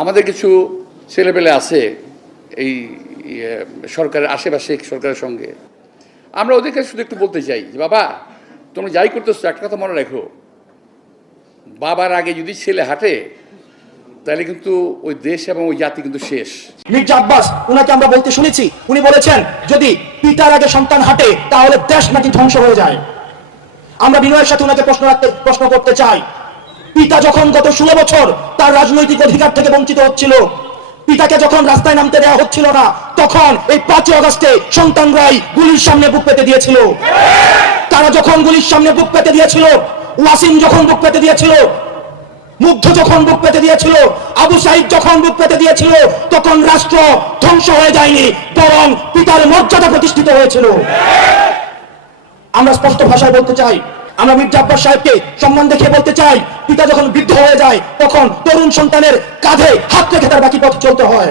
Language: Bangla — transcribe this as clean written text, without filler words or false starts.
আমাদের কিছু ছেলেপেলে আছে এই সরকারের আশেপাশে, সরকারের সঙ্গে আমরা ওদেরকে শুধু একটু বলতে চাই যে বাবা তোমরা যাই করতেছো একটা কথা মনে রাখো, বাবার আগে যদি ছেলে হাঁটে তাহলে কিন্তু ওই দেশ এবং ওই জাতি কিন্তু শেষ। মির্জা আব্বাস উনাকে আমরা বলতে শুনেছি, উনি বলেছেন যদি পিতার আগে সন্তান হাঁটে তাহলে দেশ নাকি ধ্বংস হয়ে যায়। আমরা বিনয়ের সাথে উনাকে প্রশ্ন করতে চাই, পিতা যখন গত 16 বছর তার রাজনৈতিক অধিকার থেকে বঞ্চিত হচ্ছিল, পিতাকে যখন রাস্তায় নামতে দেওয়া হচ্ছিল না, তখন এই 5 আগস্টে সন্তানরাই গুলির সামনে বুক পেতে দিয়েছিল। তারা যখন গুলির সামনে বুক পেতে দিয়েছিল, ওয়াসিম যখন বুক পেতে দিয়েছিল, মুগ্ধ যখন বুক পেতে দিয়েছিল, আবু সাইদ যখন বুক পেতে দিয়েছিল, তখন রাষ্ট্র ধ্বংস হয়ে যায়নি, বরং পিতার মর্যাদা প্রতিষ্ঠিত হয়েছিল। আমরা স্পষ্ট ভাষায় বলতে চাই, আমরা মির্জা আব্বাস সাহেবকে সম্মান দেখিয়ে বলতে চাই, পিতা যখন বৃদ্ধ হয়ে যায় তখন তরুণ সন্তানের কাঁধে হাত রেখে তার বাকি পথ চলতে হয়।